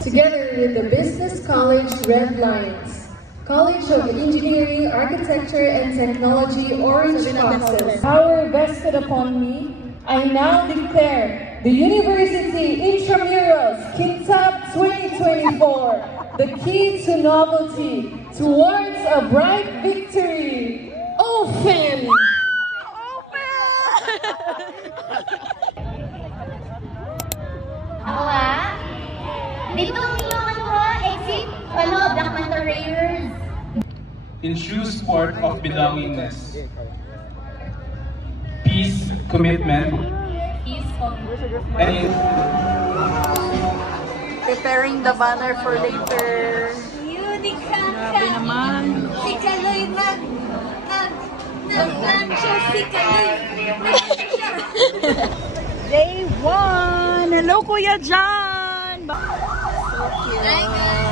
together with the Business College Red Lions, College of Engineering, Architecture and Technology Orange Foxes. Power vested upon me, I now declare the University Intramurals Kintab 2024 the key to novelty towards a bright victory. Open! Ako nga, dito ang ilangan ko, exit, paloob ng Mantarayers. In true sport of belongingness, peace, commitment, and preparing the banner for later. Grabe naman. Si Kaloy nag-plancha, si Kaloy nag-plancha. Day 1! Hello, Kuya John! So cute. Hi, guys!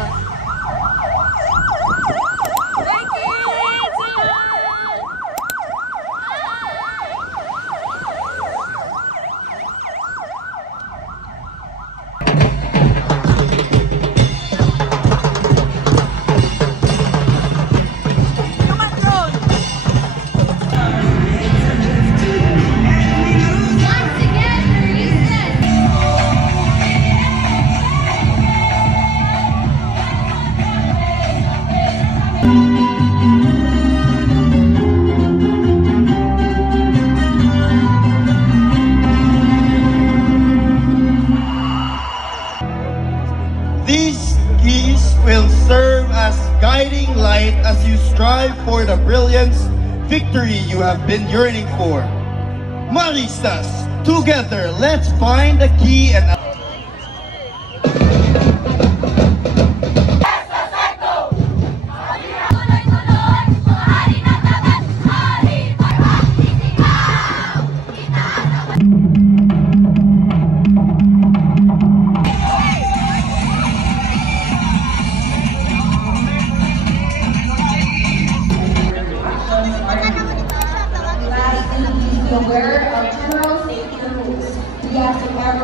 These keys will serve as guiding light as you strive for the brilliance victory you have been yearning for. Maristas, together, let's find the key and aware of general safety rules. We have to carry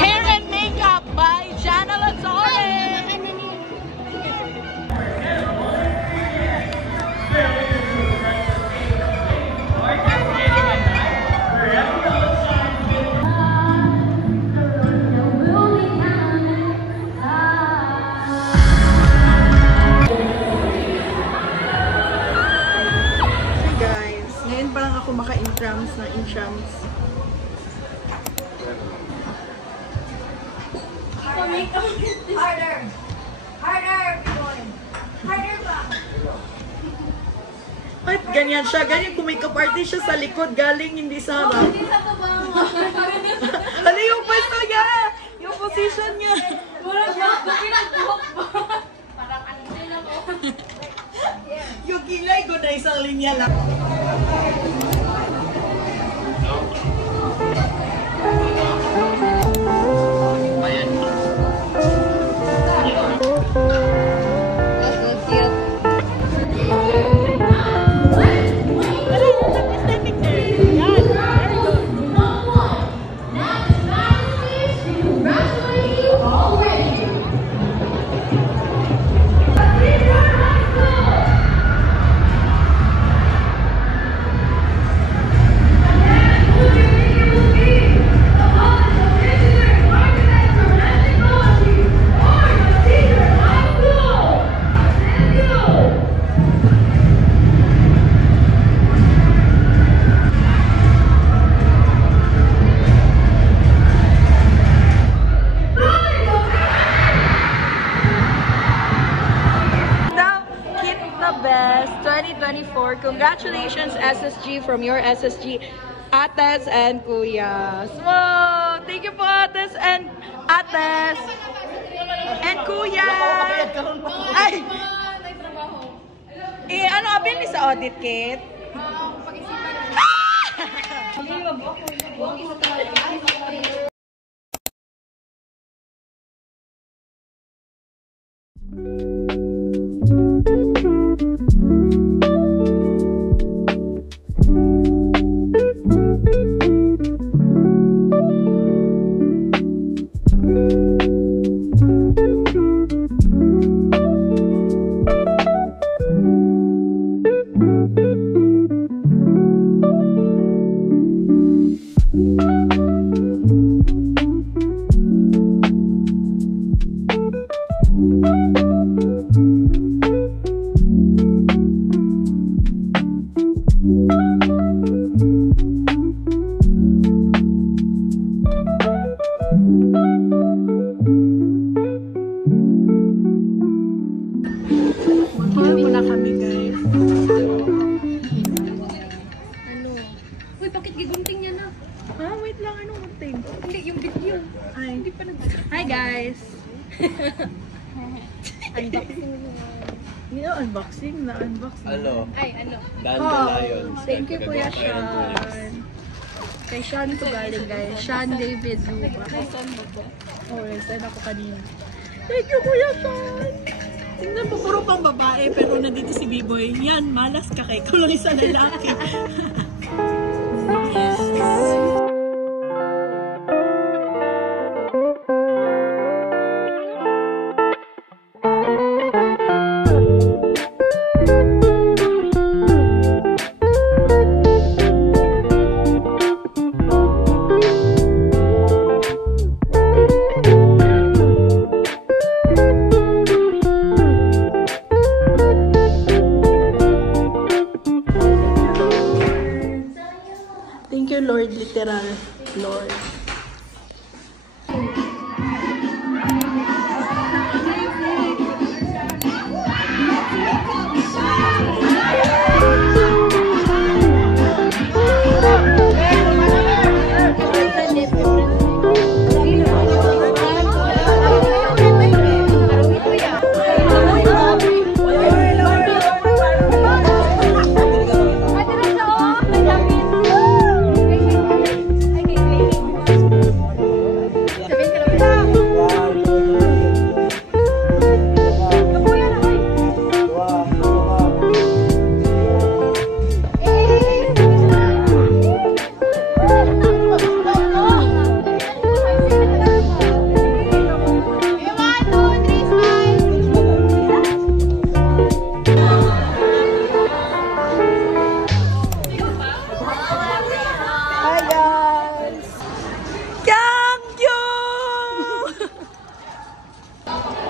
Hair and makeup by Jana Lazore. Maka-intrams na intrams. Harder! Harder! Harder ba? Ay, ganyan siya. Ganyan kung makeup artist siya sa likod, galing hindi sa harap. Hindi sa baba. Ano yung pwesto niya? Yung position niya. Parang ano sila mo. Yung kilay ko na isang linya lang. Best 2024. Congratulations, SSG, from your SSG, Ates and Kuyas. Wow! Thank you po, Ates and Ates and Kuyas. Ay! Ano abin ni sa audit kit? Mag-tour muna kami, guys. Ano? Uy, bakit gigunting niya na? Ah, wait lang. Anong gunting? Hindi, yung video. Ay. Hindi pa nag... Hi, guys. Unboxing mo. Hindi na unboxing. Na-unboxing. Ano? Ay, ano? Dandelions. Thank you, Kuya Sean. Kay Sean to galing, guys. Sean David Luba. Oh, send ako kanina. Thank you, Kuya Sean. Tingnan po, puro pang babae, pero nandito si B-Boy. Yan, malas ka kay. Ikaw lang isa lalaki. Thank you, Lord. Literal. Lord.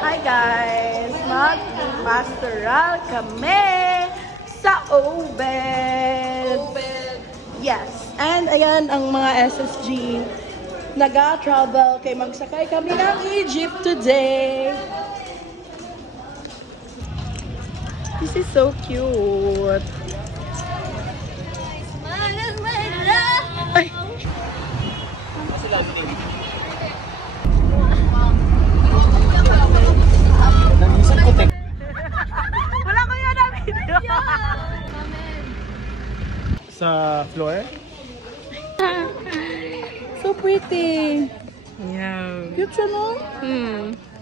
Hi guys! Mag-pastoral kami sa Obed! Yes! And ayan ang mga SSG. Nag-travel kay magsakay kami ng Egypt today. This is so cute. Ay! Wala ko yun na video. Sa floor? So pretty. Yeah. Cute siya, no?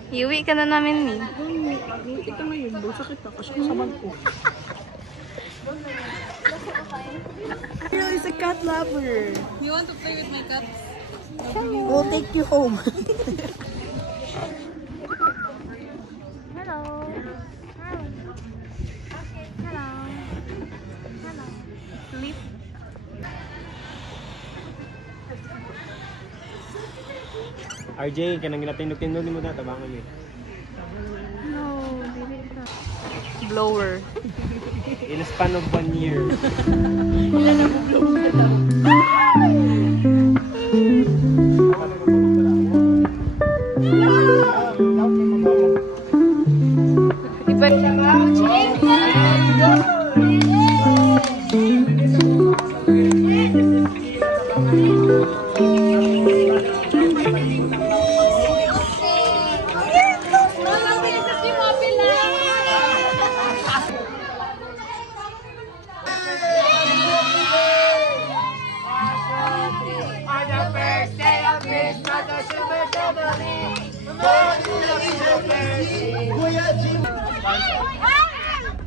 Iuwi ka na namin ni. Iuwi kita ngayon. Bulsa kita kasi kasabag ko. Hero is a cat lover. You want to play with my cats? We'll take you home. Hello. Hello. Hello. Sleep. RJ, kanang ginapindok-tindok mo na, tabangan mo. No, baby. Blower. In a span of 1 year.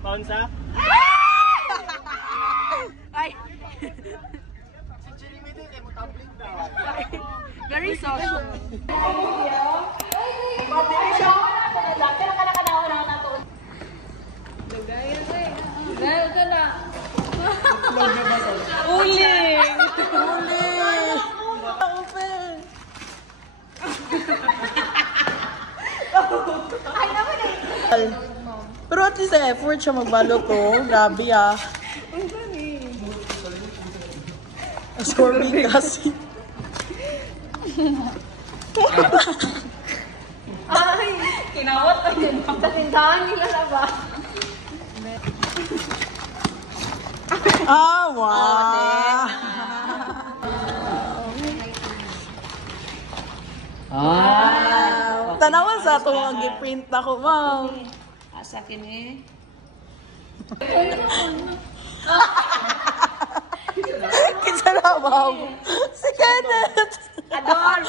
Paunsa? Ay! Very social. Uling! Uling! Open! Pero at least effort siya magbalo to. Grabe ah. Scorpion kasi. Ay! Kinawat ko yun. Sa tindahan nila na ba? Ah, wow! Wow! Tanawan sa ito ang giprint ako, ma'am. Asa kini? Kinsa na, ma'am? Si Kenneth! Ador!